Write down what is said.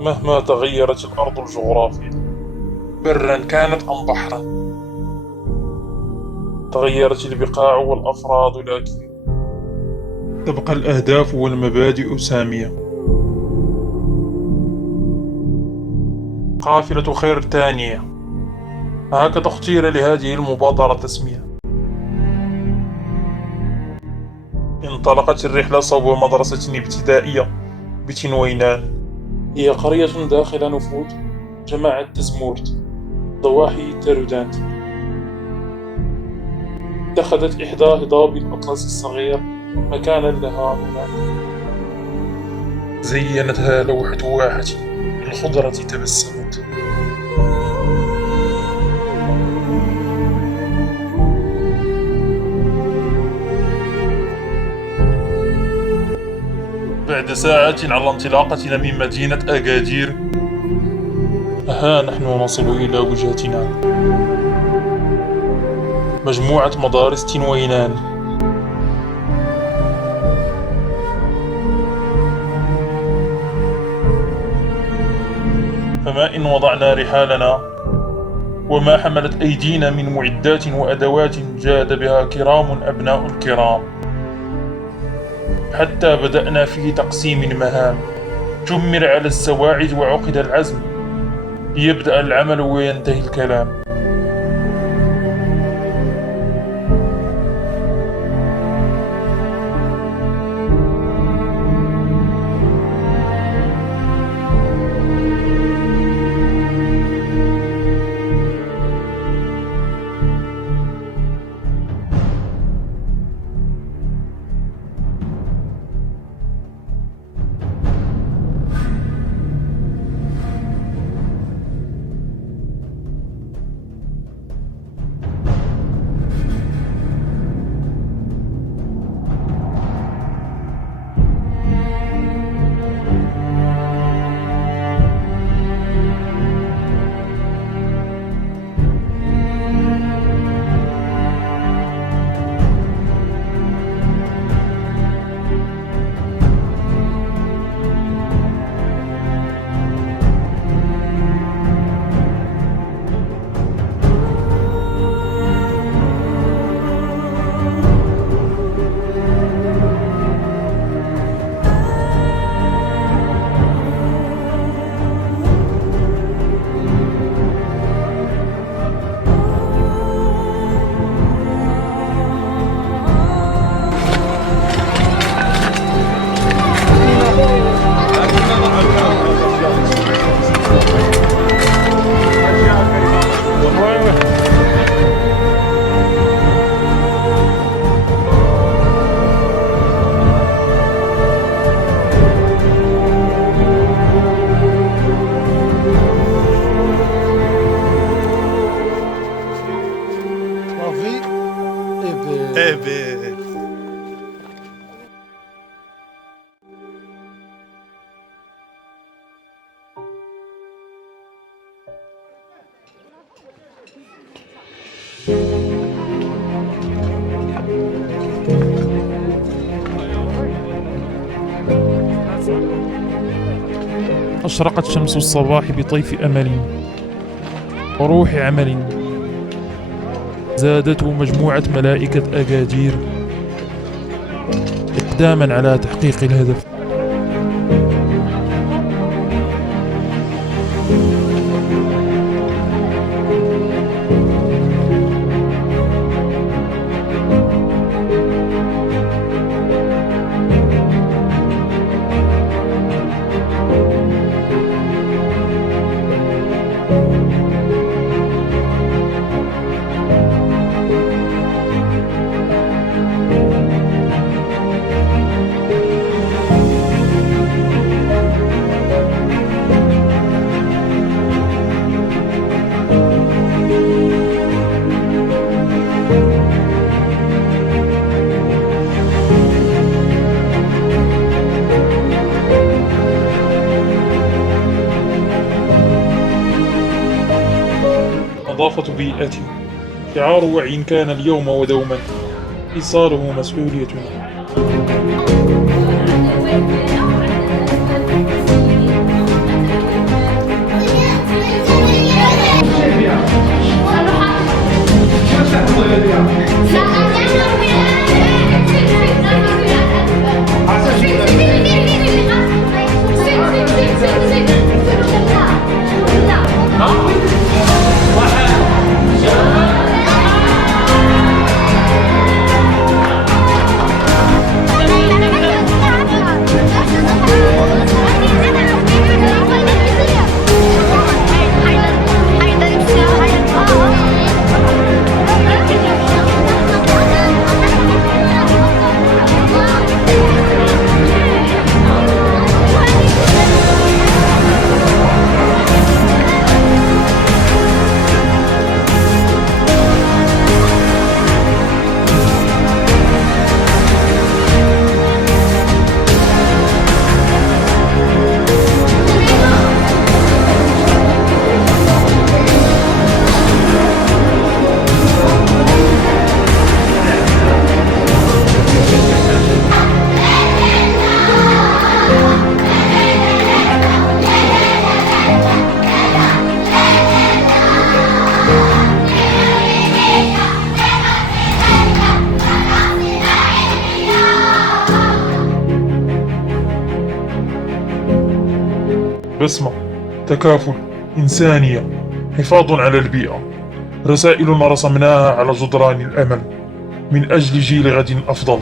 مهما تغيرت الأرض الجغرافية، برا كانت أم بحرا، تغيرت البقاع والأفراد، لكن تبقى الأهداف والمبادئ سامية. قافلة خير الثانية، هكذا اختير لهذه المبادرة تسمية. انطلقت الرحلة صوب مدرسة ابتدائية بتينوينان، هي قرية داخل نفوذ جماعة نظمت ضواحي تارودانت. اتخذت إحدى هضاب الأطلس الصغير مكانا لها هناك، زينتها لوحة واحة بالخضرة تبسمت. بعد ساعة على انطلاقتنا من مدينة أكادير، ها نحن نصل إلى وجهتنا، مجموعة مدارس تينوينان. فما إن وضعنا رحالنا وما حملت أيدينا من معدات وأدوات جاد بها كرام أبناء الكرام، حتى بدأنا في تقسيم المهام. جمر على السواعد وعقد العزم، ليبدأ العمل وينتهي الكلام. أشرقت شمس الصباح بطيف أمل وروح عمل، زادته مجموعة ملائكة أكادير إقداما على تحقيق الهدف. نظافة بيئة شعار وعي كان اليوم ودوما، إيصاله مسؤوليتنا. بسمة، تكافل، إنسانية، حفاظ على البيئة، رسائل رسمناها على جدران الأمل من أجل جيل غد أفضل.